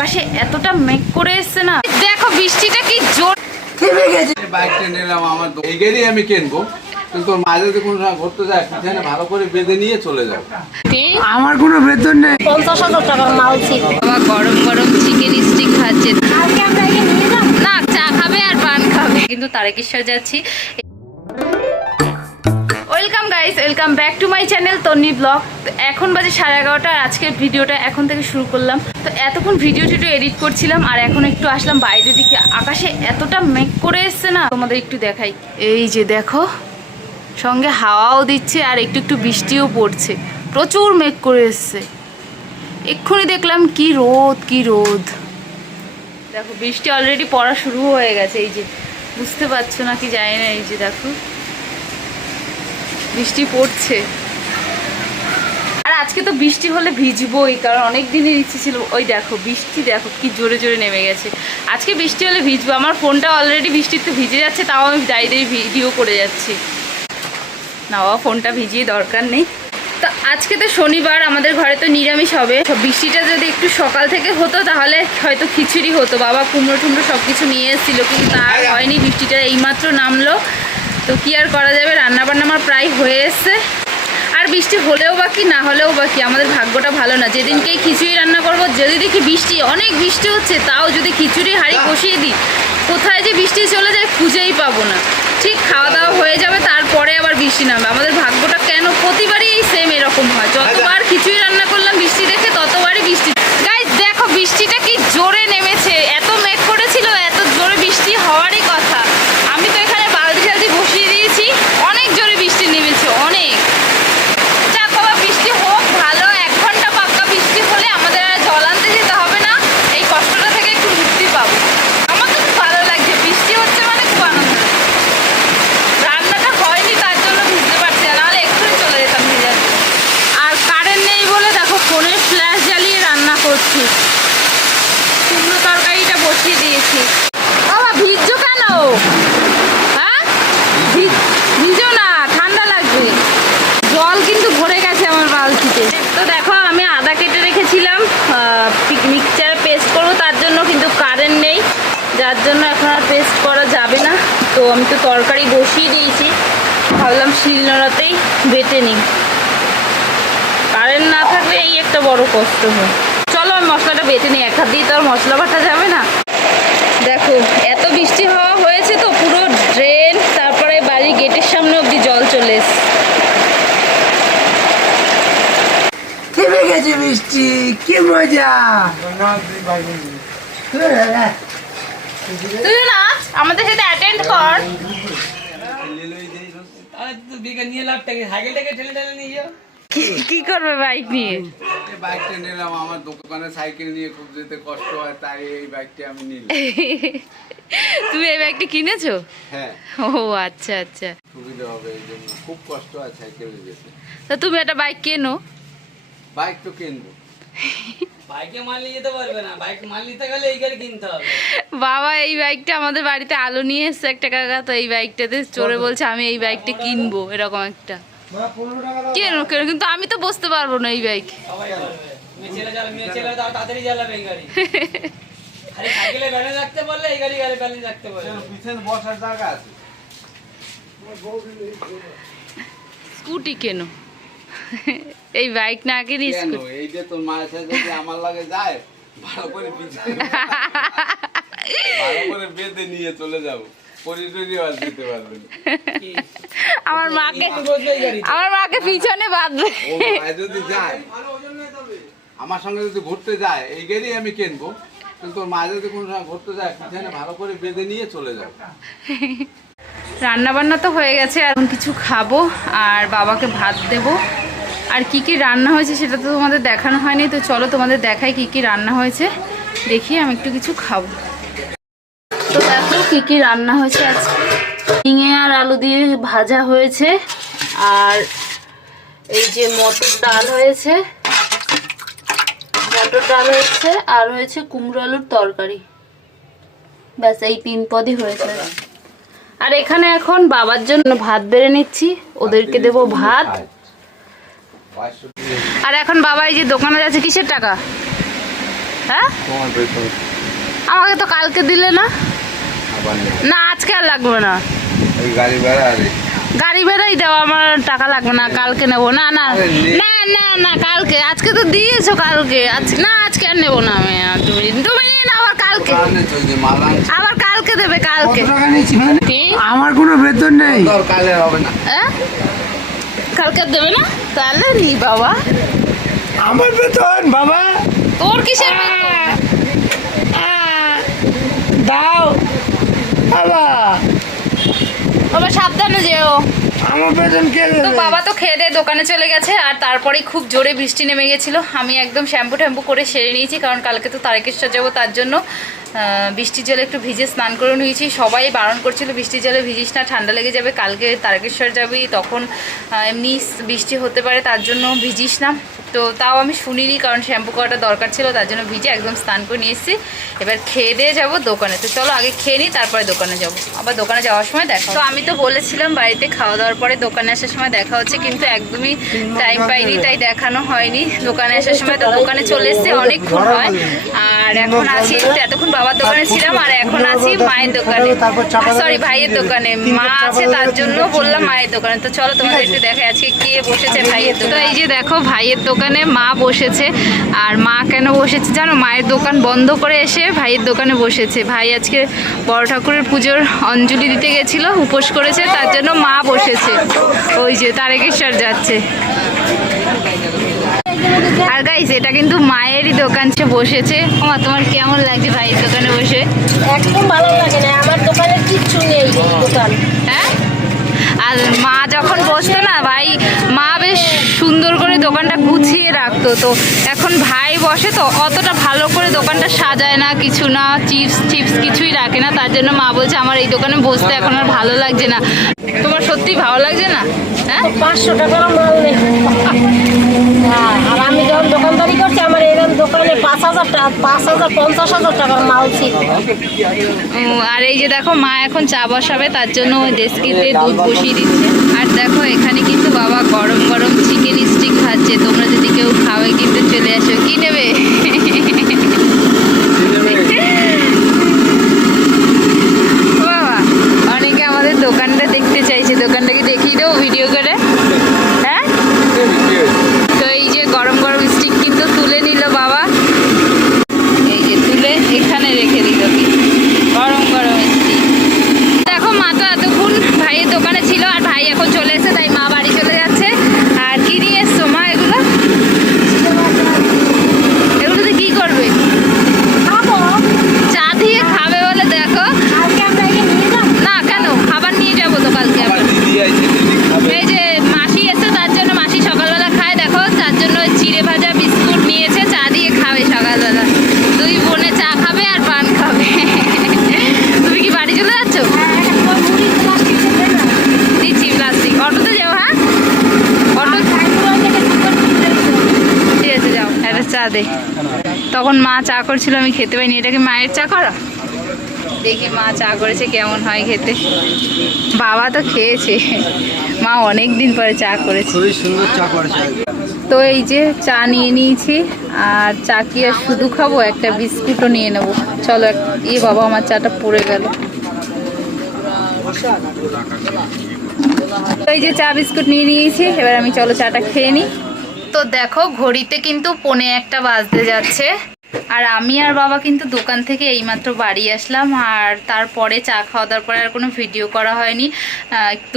পাশে এতটা মেঘ করে এসছে না, দেখো বৃষ্টিটা কি জোর থেমে গেছে। বাইকটা নিলাম আমার এই গাড়ি আমি কিনবো, কিন্তু তোর মা যদি কোনো সময় ঘুরতে যায় পিছনে ভালো করে বেঁধে নিয়ে চলে যাবে। আমার কোনো বেতন নেই। 50,000 টাকার মাল ছিল। বাবা গরম গরম চিকেন স্টিক খাচ্ছে, না চা খাবে আর পান খাবে। কিন্তু তারকেশ্বর যাচ্ছি। Welcome guys, welcome back to my channel Tonni blog. এখন বাজে 11:30। আজকের ভিডিওটা এখন থেকে শুরু করলাম। তো এতক্ষণ ভিডিও এডিট করছিলাম আর এখন একটু আসলাম বাইরের দিকে। আকাশে এতটা মেঘ করে এসছে না, তোমাদের একটু দেখাই। এই যে দেখো, সঙ্গে হাওয়াও দিচ্ছে আর একটু একটু বৃষ্টিও পড়ছে। প্রচুর মেঘ করে এসছে। এক্ষুনি দেখলাম কি রোদ, কি রোদ। দেখো বৃষ্টি অলরেডি পড়া শুরু হয়ে গেছে। এই যে বুঝতে পারছো না কি জানি না, এই যে দেখো বৃষ্টি পড়ছে। আর আজকে তো বৃষ্টি হলে ভিজবোই, কারণ অনেক দিনের ইচ্ছে ছিল। ওই দেখো বৃষ্টি, দেখো কি জোরে জোরে নেমে গেছে। আজকে বৃষ্টি হলে ভিজবো। আমার ফোনটা অলরেডি বৃষ্টিতে ভিজে যাচ্ছে, তাও আমি দাঁড়িয়ে ভিডিও করে যাচ্ছি। না বাবা, ফোনটা ভিজিয়ে দরকার নেই। তো আজকে তো শনিবার, আমাদের ঘরে তো নিরামিষ হবে। বৃষ্টিটা যদি একটু সকাল থেকে হতো তাহলে হয়তো খিচুড়ি হতো। বাবা কুমড়ো টুমড়ো সব কিছু নিয়ে এসেছিল, কিন্তু তার হয়নি। বৃষ্টিটা এইমাত্র নামলো, তো কি আর করা যাবে। রান্নাবান্না আমার প্রায় হয়ে এসছে। আর বৃষ্টি হলেও বাকি, না হলেও বাকি, আমাদের ভাগ্যটা ভালো না। যেদিনকেই খিচুড়ি রান্না করবো, যদি দেখি বৃষ্টি, অনেক বৃষ্টি হচ্ছে, তাও যদি খিচুড়ি হাঁড়ি বসিয়ে দিই, কোথায় যে বৃষ্টি চলে যায় খুঁজেই পাবো না। ঠিক খাওয়া দাওয়া হয়ে যাবে, তারপরে আবার বৃষ্টি নামবে। আমাদের ভাগ্যটা কেন প্রতিবারই এই সেম এরকম হয়। যতবার খিচুড়ি রান্না করলাম বৃষ্টি দেখে, ততবারই বৃষ্টি। গাইস দেখো বৃষ্টিটা কি জোরে নেমেছে। এত মেঘ করেছিল, এত জোরে বৃষ্টি হওয়ারই কথা। আমি তো এখানে বালতি টালতি বসিয়ে দিয়েছি, অনেক জোরে বৃষ্টি নেমেছে, অনেক। যাক বাবা, বৃষ্টি হোক ভালো। 1 ঘন্টা পাক্কা বৃষ্টি হলে আমাদের আর জল আনতে যেতে হবে না। এই কষ্টটা থেকে একটু মুক্তি পাবো। আমার তো খুব ভালো লাগছে, বৃষ্টি হচ্ছে মানে খুব আনন্দ। রান্নাটা হয়নি তার জন্য বুঝতে পারছি না, নাহলে এক্ষুনি চলে যেতাম ভিজাতে। আর কারেন্ট নেই বলে দেখো ফোনের ফ্ল্যাশ জ্বালিয়ে রান্না করছি। কুমড়ো তরকারিটা বসিয়ে দিয়েছি। বাবা ভিজছো কেন? হ্যাঁ ভিজো না, ঠান্ডা লাগবে। জল কিন্তু ভরে গেছে আমার বালতিতে। তো দেখো আমি আদা কেটে রেখেছিলাম মিক্সচারে পেস্ট করবো, তার জন্য কিন্তু কারেন্ট নেই, যার জন্য এখন আর পেস্ট করা যাবে না। তো আমি তো তরকারি বসিয়ে দিয়েছি, ভাবলাম শিলনোড়াতেই বেটে নিই। কারেন্ট না থাকলে এই একটা বড় কষ্ট হয়। চলো আমি মশলাটা বেটে নিই, এক হাত দিয়ে তো আর মশলা বাটা যাবে না। দেখো এত বৃষ্টি হওয়া হয়েছে তো পুরো ড্রেন, তারপরে বাড়ির গেটের সামনে অবধি জল চলে এসছে। থেমে গেছে বৃষ্টি, কি মজা। তুই নাচ, আমাদের সাথে অ্যাটেন্ড কর। কি করবে বাইক নিয়ে? বাইকটা নিলাম আমার দোকানে, সাইকেল নিয়ে খুব যেতে কষ্ট হয়, তাই এই বাইকটা আমি নিলাম। তুমি এই বাইকটা কিনেছো? হ্যাঁ। ও আচ্ছা আচ্ছা, সুবিধা হবে এই জন্য। খুব কষ্ট হয় সাইকেলে যেতে। তা তুমি একটা বাইক কেনো। বাইক তো কিনবো। বাইকে মাল নিয়ে যেতে পারবে না, বাইক মাল নিতে গেলে এই গাড়ি কিনতে হবে। বাবা এই বাইকটা আমাদের বাড়িতে আলো নিয়ে এসছে একটা কাকা, তো এই বাইকটাতে চড়ে বলছে আমি এই বাইকটা কিনবো, এরকম একটা। কেন কেন, কিন্তু আমি তো বসতে পারবো না এই বাইক। সবাই পারবে। মেয়ে ছেলে তাও তাড়াতাড়ি জ্বালাবে এই গাড়ি। আরে সাইকেলে ব্যালেন্স রাখতে পারলে এই গাড়ি ব্যালেন্স রাখতে পারবে। পিছনে বসার জায়গা আছে। স্কুটি কেন, এই বাইক না কিনে কেন স্কুটি। এই যে তোর মায়ের সাথে যদি আমার লাগে যায়, ভালো করে পিছনে ভালো করে বেঁধে নিয়ে চলে যাবো, পরিচয় আর দিতে পারবে না। আমার মাকে পিছনে বাঁধবে। ও মায়ে যদি যায়, আমার সঙ্গে যদি ঘুরতে যায়, এই গাড়ি আমি কিনবো, কিন্তু তোর মা যদি কোনো সময় ঘুরতে যায় পিছনে ভালো করে বেঁধে নিয়ে চলে যাবো। রান্না বান্না তো হয়ে গেছে, এখন কিছু খাবো আর বাবাকে ভাত দেব। আর কি কি রান্না হয়েছে সেটা তো তোমাদের দেখানো হয়নি, তো চলো তোমাদের দেখাই কি কি রান্না হয়েছে। দেখি আমি একটু কিছু খাবো। তো দেখো কি কি রান্না হয়েছে আজকে। ঝিঙে আর আলু দিয়ে ভাজা হয়েছে, আর এই যে মটর ডাল হয়েছে, আর হয়েছে কুমড়ো আলুর তরকারি। ব্যাস এই 3 পদই হয়েছে। আর এখানে এখন বাবার জন্য ভাত বেড়ে নিচ্ছি, ওদেরকে দেব ভাত। আর এখন বাবা এই যে দোকানে যাচ্ছে, কিসের টাকা? হ্যাঁ তোমার বেতন আমাকে তো কালকে দিলে না। আবার নেই। না আজকে আর লাগবে না, ওই গাড়ি ভাড়া আরে গাড়ি বেড়াই দাও, আমার টাকা লাগবে না, কালকে নেবো। না না আরে না না না কালকে, আজকে তো দিয়েছো কালকে, না আজকে আর নেবো না আমি। তুমি তুমি নিয়ে নাও, আবার কালকে, কারণে তো যে মাল আনছি আবার কালকে দেবে কত কালকে। টাকা নিয়েছি মানে? কি? আমার কোনো বেতন নেই। তোর কালে হবে না। হ্যাঁ? কালকে দেবে না? তাহলে নি বাবা, আমার বেতন বাবা তোর কিসের বেতন? দাও বাবা, বাবা সাবধানে যেও। আমার বেতন কে তো দেবে? বাবা তো খেয়ে দিয়ে দোকানে চলে গেছে, আর তারপরে খুব জোরে বৃষ্টি নেমে গেছিলো। আমি একদম শ্যাম্পু ট্যাম্পু করে সেরে নিয়েছি, কারণ কালকে তো তারকেশ্বর যাবো, তার জন্য বৃষ্টির জলে একটু ভিজে স্নান করে নিয়েছি। সবাই বারণ করছিল বৃষ্টির জলে ভিজিস না, ঠান্ডা লেগে যাবে, কালকে তারকেশ্বর যাবি, তখন এমনি বৃষ্টি হতে পারে, তার জন্য ভিজিস না। তো তাও আমি শুনিনি, কারণ শ্যাম্পু করাটা দরকার ছিল, তার জন্য ভিজে একদম স্নান করে নিয়ে এসেছি। এবার খেয়ে দিয়ে যাবো দোকানে। তো চলো আগে খেয়ে নিই, তারপরে দোকানে যাবো। আবার দোকানে যাওয়ার সময় দেখা। তো আমি তো বলেছিলাম বাড়িতে খাওয়া দাওয়ার পরে দোকানে আসার সময় দেখা হচ্ছে, কিন্তু একদমই টাইম পাইনি, তাই দেখানো হয়নি। দোকানে আসার সময় তো দোকানে চলে এসেছি, অনেকক্ষণ হয়। আর এখন আছি, এতক্ষণ বাবার দোকানে ছিলাম, আর এখন আছি মায়ের দোকানে, সরি ভাইয়ের দোকানে। মা আছে তার জন্য বললাম মায়ের দোকানে। তো চলো তোমাদের একটু দেখে আজকে কে বসেছে ভাইয়ের দোকানে। তো এই যে দেখো ভাইয়ের দোকানে মা বসেছে। আর মা কেন বসেছে জানো? মায়ের দোকান বন্ধ করে এসে ভাইয়ের দোকানে বসেছে। ভাই আজকে বড় ঠাকুরের পুজোর অঞ্জলি দিতে গেছিল, উপোস করেছে, তার জন্য মা বসেছে। ওই যে তারকেশ্বর যাচ্ছে। আর গাইস এটা কিন্তু মায়েরই দোকান, সে বসেছে। মা তোমার কেমন লাগছে ভাইয়ের দোকানে বসে? একদম ভালো লাগে না, আমার দোকানে কিচ্ছু নেই দোকান। হ্যাঁ, আর মা যখন বসতো না ভাই, মা বেশ সুন্দর করে দোকানটা গুছিয়ে রাখতো। তো এখন ভাই বসে তো অতটা ভালো করে দোকানটা সাজায় না, কিছু না, চিপস টিপস কিছুই রাখে না, তার জন্য মা বলছে আমার এই দোকানে বসতে এখন আর ভালো লাগছে না। তোমার সত্যি ভালো লাগছে না? হ্যাঁ, 500 টাকার মাল নেই। হ্যাঁ, আর আমি যখন দোকানদারি করছি আমার এরকম দোকানে 5,000 টাকা, 5,000 50,000 টাকার মাল ছিল। আর এই যে দেখো মা এখন চা বসাবে, তার জন্য ওই ডেস্কিতে দুধ বসিয়ে দিচ্ছে। আর দেখো এখানে কিন্তু বাবা গরম গরম চিকেন স্টিক খাচ্ছে। তোমরা যদি কেউ খাবে কিন্তু চলে আসো। কি নেবে? বাবা অনেকে আমাদের দোকানটা দেখতে চাইছে, দোকানটাকে দেখিয়ে দেবো ভিডিও করে। হ্যাঁ, তো এই যে গরম গরম স্টিক কিন্তু তুলে নিল বাবা, এই যে তুলে এখানে রেখে দিল কি গরম গরম স্টিক। দেখো মা তো এতক্ষণ ভাইয়ের দোকানে ছিল, আর ভাই এখন চলে এসেছে, তাই মা বাড়ি চলে যাচ্ছে। আর কি নিয়ে এসছো মা এগুলো? এগুলোতে কি করবে? খাবো, চা দিয়ে খাবে বলে। দেখো কালকে আমরা এগিয়ে নিয়ে যাবো। না কেন, খাবার নিয়ে যাবো তো কালকে আমার আবার। দিদি আছে, দিদি খাবে। এই যে মাসি এসছে, তার জন্য মাসি সকালবেলা খায়, দেখো তার জন্য চিড়ে ভাজা বিস্কুট নিয়েছে, চা দিয়ে খাবে সকালবেলা। দুই বোনে চা খাবে আর পান খাবে। তুমি কি বাড়ি চলে যাচ্ছ? দিচ্ছি প্লাস্টিক, অটোতে যাও। হ্যাঁ, অটো, ঠিক আছে যাও, একটা চা দে। তখন মা চা করছিল, আমি খেতে পাইনি। এটা কি মায়ের চা করা? দেখি মা চা করেছে কেমন হয় খেতে। বাবা তো খেয়েছে, মা অনেক দিন পরে চা করেছে। খুবই সুন্দর চা করেছে। তো এই যে চা নিয়ে নিয়েছি, আর চা কি আর শুধু খাবো, একটা বিস্কুটও নিয়ে নেবো। চলো বাবা আমার চাটা পড়ে গেল। তো এই যে চা বিস্কুট নিয়ে নিয়েছি, এবার আমি চলো চাটা খেয়ে নিই। তো দেখো ঘড়িতে কিন্তু 1:45 বাজতে যাচ্ছে, আর আমি আর বাবা কিন্তু দোকান থেকে এইমাত্র বাড়ি আসলাম। আর তারপরে চা খাওয়া দাওয়ার পরে আর কোনো ভিডিও করা হয়নি।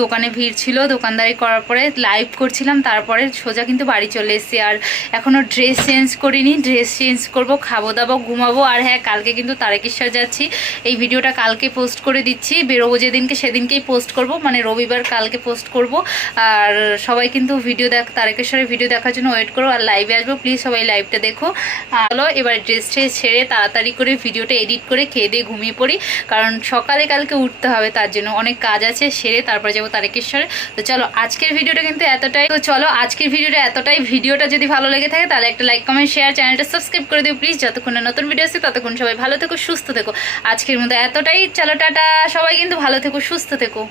দোকানে ভিড় ছিল, দোকানদারি করার পরে লাইভ করছিলাম, তারপরে সোজা কিন্তু বাড়ি চলে এসেছি। আর এখনও ড্রেস চেঞ্জ করিনি, ড্রেস চেঞ্জ করব, খাবো দাবো, ঘুমাবো। আর হ্যাঁ, কালকে কিন্তু তারকেশ্বর যাচ্ছি। এই ভিডিওটা কালকে পোস্ট করে দিচ্ছি, বেরোবো যেদিনকে সেদিনকেই পোস্ট করব, মানে রবিবার কালকে পোস্ট করব। আর সবাই কিন্তু তারকেশ্বরের ভিডিও দেখার জন্য ওয়েট করো, আর লাইভে আসবো, প্লিজ সবাই লাইভটা দেখো। চলো এবার ড্রেস ট্রেস ছেড়ে তাড়াতাড়ি করে ভিডিওটা এডিট করে খেয়ে দিয়ে ঘুমিয়ে পড়ি, কারণ সকালে কালকে উঠতে হবে, তার জন্য অনেক কাজ আছে, সেরে তারপরে যাবো তারকেশ্বরে। তো চলো আজকের ভিডিওটা কিন্তু এতটাই। তো চলো আজকের ভিডিওটা এতটাই। ভিডিওটা যদি ভালো লেগে থাকে তাহলে একটা লাইক কমেন্ট শেয়ার, চ্যানেলটা সাবস্ক্রাইব করে দিও প্লিজ। যতক্ষণ না নতুন ভিডিও আসছে ততক্ষণ সবাই ভালো থেকো, সুস্থ থেকো। আজকের মতো এতটাই, চলো টাটা। সবাই কিন্তু ভালো থেকো, সুস্থ থেকো।